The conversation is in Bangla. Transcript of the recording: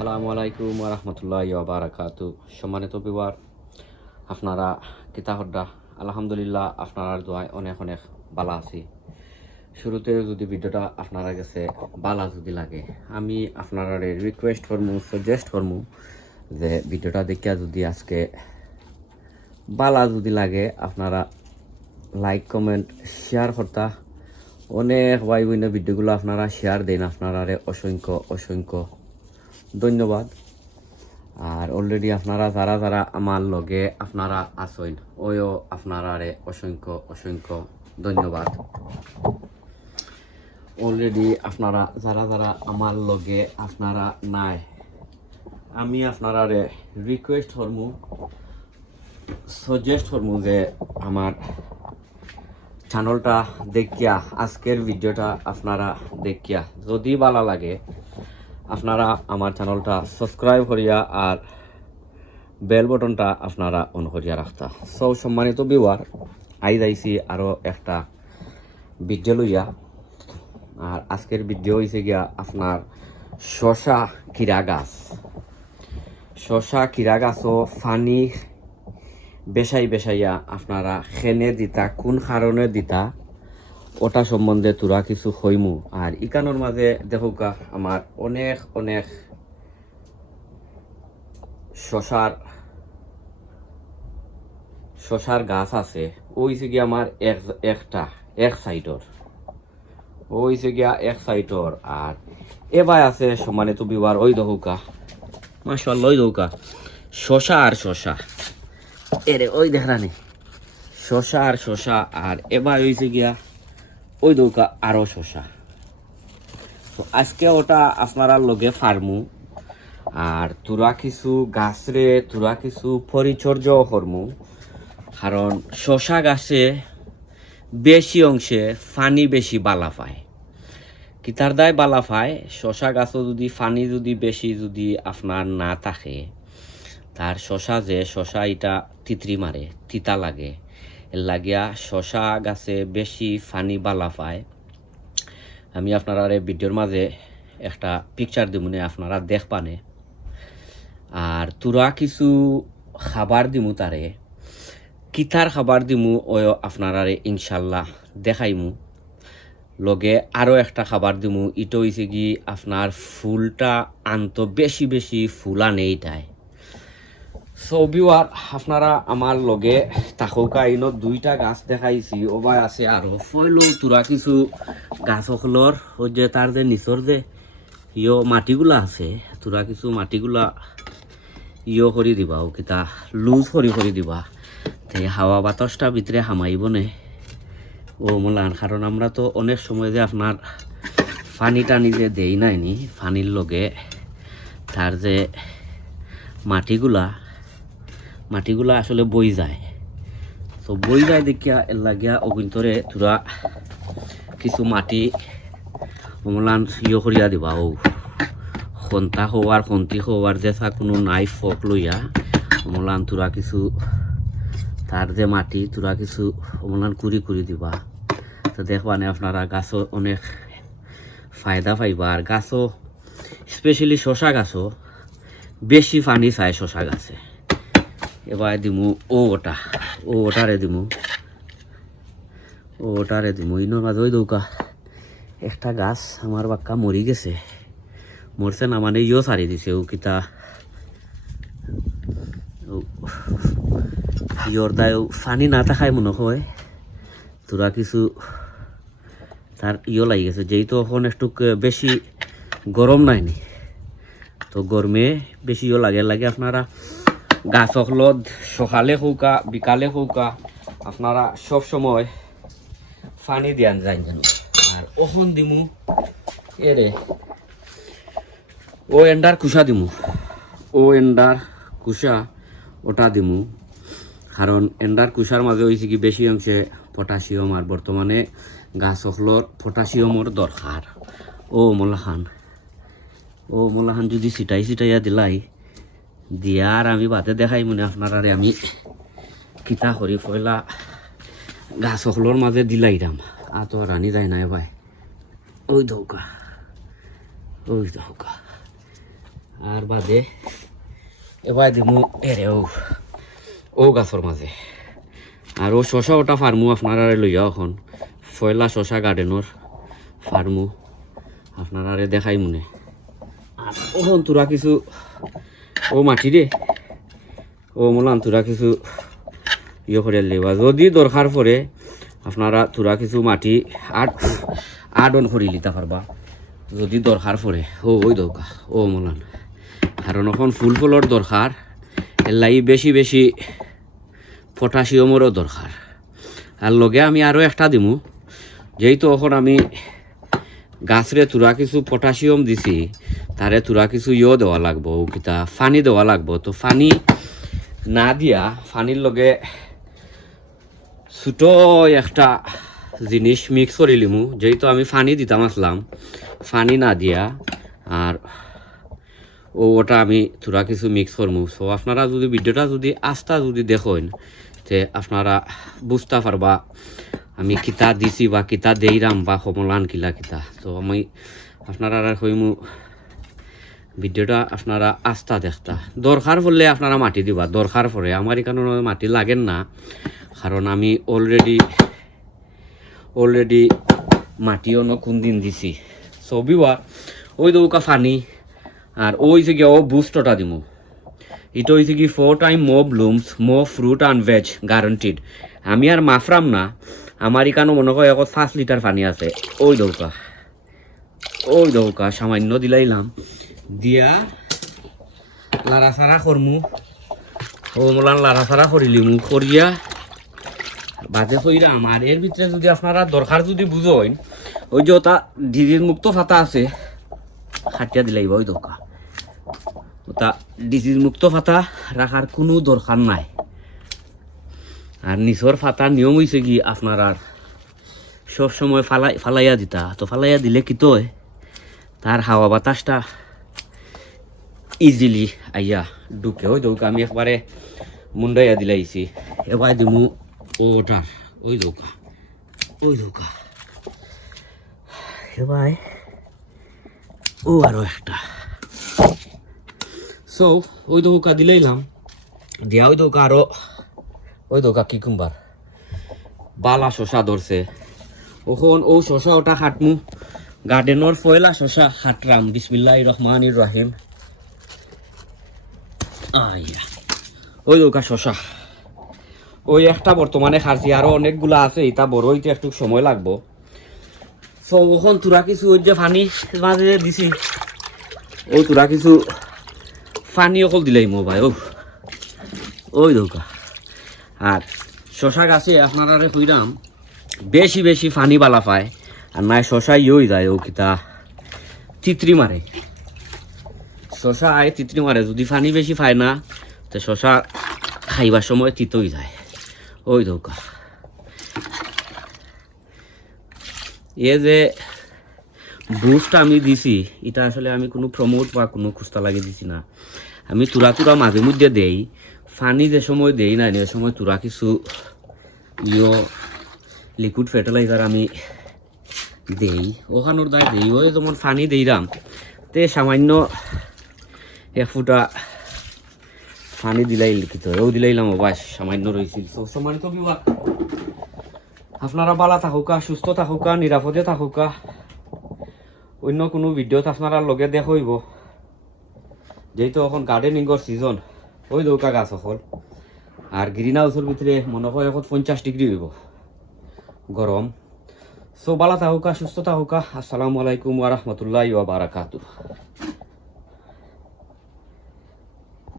আসসালামু আলাইকুম ওয়া রাহমাতুল্লাহি ওয়া বারাকাতু। সম্মানিত বিওয়ার, আপনারা কিতা হড্ডা? আলহামদুলিল্লাহ, আপনার দোয়ায় অনেক অনেক বালা আছি। শুরুতে যদি ভিডিওটা আপনারা কাছে বালা যদি লাগে, আমি আপনারা রিকোয়েস্ট করমু, সাজেস্ট করমু যে ভিডিওটা দেখিয়া যদি আজকে বালা যদি লাগে আপনারা লাইক কমেন্ট শেয়ার করতা। অনেক ভাই বোন ভিডিওগুলো আপনারা শেয়ার দেন, আপনারা অসংখ্য অসংখ্য ধন্যবাদ। আর অলরেডি আপনারা যারা যারা আমার লগে আপনারা আসেন, ওইও আপনারা অসংখ্য অসংখ্য ধন্যবাদ। অলরেডি আপনারা যারা যারা আমার লগে আপনারা নাই, আমি আপনারা রিকোয়েস্ট করমু, সাজেস্ট করমু যে আমার চ্যানেলটা দেখিয়া, আজকের ভিডিওটা আপনারা দেখিয়া যদি ভালো লাগে আপনারা আমার চ্যানেলটা সাবস্ক্রাইব করিয়া আর বেল বটনটা আপনারা অন করিয়া রাখতা। সো সম্মানিত ভিউয়ার, আইছি আরও একটা ভিডিও লইয়া। আর আজকের ভিডিও হয়েছে গিয়া আপনার শশা কিরা গাছ। শশা কিরা গাছও ফানি বেশাইয়া আপনারা খেনে দিতা, কোন কারণে দিতা, ওটা সম্বন্ধে তোরা কিছু হইমু। আর ইকানোর মাঝে দেখুকা আমার অনেক অনেক শশার গাছ আছে। ওইছে গিয়া আমার এক সাইডর, ওইছে গিয়া এক সাইডর। আর এবার আছে সম্মানিত বিবার, ওই দহুকা মাশাআল্লাহ, ওই দহুকা শশা আর শশা, এরে ওই দেখরানি শশা আর শশা। আর এবার হইছে গিয়া ওই দৌকা আরো শশা। তো আজকে ওটা আপনারা লগে ফার্মু। আর তোরা কিছু গাছরে তোরা কিছু পরিচর্যাও করমু, কারণ শশা গাছে বেশি অংশে ফানি বেশি বালা পায়। কিতার দায় বালা পায়, শশা গাছও যদি ফানি যদি বেশি যদি আপনার না থাকে, তার শশা যে শশা এটা তিতরি মারে, তিতা লাগে। এর লাগিয়া শশা গাছে বেশি ফানি বালা পায়। আমি আপনারা ভিডিওর মাঝে একটা পিকচার দিমুনে আপনারা দেখবানে। আর তোরা কিছু খাবার দিমু, তারে কিতার খাবার দিমু ওই আপনারা ইনশাল্লাহ দেখাইমু। লগে আরও একটা খাবার দিমু, ইটো হয়েছে কি আপনার ফুলটা আনত বেশি বেশি ফুল আনে এইটাই। সো ভিউয়ার, আপনারা আমার লগে তাকৌকা ইনো দুইটা গাছ দেখাইছি, ওবাই আছে আরো ফয়লো তোরা কিছু গাছ সকলর ওই যে তার যে নিচর যে ইয়ো মাটিগুলা আছে, তোরা কিছু মাটিগুলা ইয়ো করে দিবা, ও কিতা লুজ করে দিবা, তে হাওয়া বাতাসটা ভিতরে হামাইব নে ও মোলান। কারণ আমরা তো অনেক সময় যে আপনার পানি টানি যে দেই নাইনি, পানির লগে তার যে মাটিগুলা আসলে বই যায়। তো বই যায় দেখিয়া এর লাগিয়া অভ্যন্তরে তোরা কিছু মাটি অমলান ইয়ে করিয়া দিবা। ও খন্তা হওয়ার খন্তি হওয়ার যে কোনো নাইফ ফক লইয়া অমলান তোরা কিছু তার যে মাটি তোরা কিছু অমলান কুড়ি দিবা। তো দেখবানে আপনারা গাছও অনেক ফায়দা পাইবা। আর গাছও স্পেশালি শশা গাছও বেশি পানি চায় শশা গাছে। এবার দিমু ওটারে দিমু ইনোর মাঝে ওই দৌকা একটা গাছ আমার বাক্কা মরি গেছে, মরছে না মানে ইও সারি দিছে। ও কিতা ইয়র দায় পানি না থাকায় মনে হয় তোরা কিছু তার ইয়ে লাগি গেছে, যেহেতু এখন একটু বেশি গরম নাইনি, তো গরমে বেশি ইয়ে লাগে আপনারা গাছ হল সকালে হৌকা বিকালে হৌকা আপনারা সব সময় পানি দিয়ান যায় যেন। আর ওখন দিমু এরে ও এন্ডার কুষা ওটা দিমু। কারণ এন্ডার কুষার মাঝে হয়েছে কি বেশি অংশে পটাশিয়াম, আর বর্তমানে গাছ হকলর পটাশিয়ামর দরকার। ও মোলাখান যদি ছিটাইয়া দিলাই দিয়া, আর আমি বাদে দেখাই মনে আপনারা আমি কিতা করি পয়লা গাছ সকলের মাঝে দিলাইরাম। আর তো রানি যায় না ভাই, ওই দৌকা আর বাদে এবার দিমু এরে ও গাছর মাঝে আর ও শশা ওটা ফার্মু আপনারা লইয়া এখন ফয়লা শশা গার্ডেনর ফার্মু আপনারা দেখাই মনে আর ওখন তোরা কিছু ও মাটি রে ও মোলান তোরা কিছু ইয়ে করে লেবা যদি দরকার পড়ে আপনারা তোরা কিছু মাটি আট অন করে লিতে পারবা যদি দরকার পড়ে ওই দরকার ও মোলান কারণ এখন ফুল ফলর দরকার এর লাই বেশি বেশি পটাশিয়ামরও দরকার আর লগে আমি আরও একটা দিমু যেহেতু এখন আমি গাছরে তোরা কিছু পটাশিয়াম দিছি তারে তোরা কিছু ইয়ে দেওয়া লাগবো কিতা ফানি দেওয়া লাগবো তো ফানি না দিয়া ফানির লগে ছোট একটা জিনিস মিক্স করে লিমু যেহেতু আমি ফানি দিতাম আসলাম ফানি না দিয়া আর ওটা আমি তোরা কিছু মিক্স করমু সো আপনারা যদি ভিডিওটা যদি আস্থা যদি দেখেন তে আপনারা বুঝতে পারবা আমি কিতা দিছি বা কিতা দেইরাম বা সমলান কিলা কিতা তো আমি আপনারা কইমু ভিডিওটা আপনারা আস্থা দেখতা দরকার পড়লে আপনারা মাটি দিবা দরকার পড়ে আমার এখানে মাটি লাগেন না কারণ আমি অলরেডি মাটিও কোন দিন দিছি ছবিবার ওই দৌকা ফানি আর ওই যে ও বুস্টটা দিমু এটা হয়েছে কি 4 time more blooms more fruit and veg guaranteed আমি আর মাফরাম না আমার এখানে মনে হয় এখন 5 লিটার পানি আছে ওই দৌকা সামান্য দিলাইলাম দিয়া লাড়াছাড়া করমু ও মোলান লাড়াছাড়া করিলিমু করিয়া বাদে কইরাম আর এর ভিতরে যদি আপনারা দরকার যদি বুঝেন ওই যে ওটা ডিজিজ মুক্ত ফাতা আছে খাটিয়া দিলাইব ওই দৌকা ওটা ডিজিজ মুক্ত ফাতা রাখার কোনো দরকার নাই আর নিচর ফাতার নিয়ম হয়েছে কি আপনার আর সবসময় ফালাইয়া দিতা তো ফালাইয়া দিলে কি তো তার হাওয়া বাতাসটা ইজিলি আইয়া ঢুকে ওই দৌকা আমি একবারে মুন্ডাইয়া দিলাইছি এবার দিমু ওটার ওই দৌকা এবার ও আরো একটা সো ওই দৌকা দিলাইলাম দিয়া ওই দৌকা আরো ওই দৌকা কিকুম্বার বালা শশা ধরছে ওখন ও শশা ওটা খাটমু গার্ডেনর ফয়লা শশা খাটরাম বিসমিল্লাহির রহমানির রহিম আইয়া ওই দৌকা শশা ওই একটা বর্তমানে খাচ্ছি আরো অনেকগুলা আছে এটা বড় হইতে একটু সময় লাগবো সো ওখন তোরা কিছু ওই যে পানি মাঝে দিছি ও তোরা কিছু পানি অকল দিলাই মো ভাই ওই দৌকা আর শশা গাছে আপনারা কইরাম বেশি বেশি পানি বালা পায় আর নাই শশা ইয়ে যায় ও কিতা তিতরি মারে শশা আয় তিতরি মারে যদি পানি বেশি পায় না তো শশা খাইবার সময় তিতই যায় ওই দৌকা এ যে বুস্ট আমি দিছি এটা আসলে আমি কোনো প্রমোট বা কোনো খুস্তা লাগিয়ে দিছি না আমি তুরা মাঝে মধ্যে দেই পানি যে সময় দেই না এ সময় তুরা কিছু লিকুইড ফার্টিলাইজার আমি দেই ওখানোর দায় দেই ওই যেমন পানি দিলাম তে সামান্য 1 ফুটা পানি দিলাই লিখিত ও দিলাইলাম বাস সামান্য রয়েছিল সম্মানিত বিভাগ আপনারা ভালো থাকুকা সুস্থ থাকুকা নিরাপদে থাকুকা অন্য কোনো ভিডিওত আপনারা লগে দেখইব যেহেতু এখন গার্ডেনিংর সিজন ওই দৌকা গাছ অকল আর গ্রিন হাউসের ভিতরে মনে হয় এখন 50 ডিগ্রি হইব গরম সো ভালো থাকুকা সুস্থ থাকুকা আসসালামু আলাইকুম ওয়া রাহমাতুল্লাহি ওয়া বারাকাতুহু।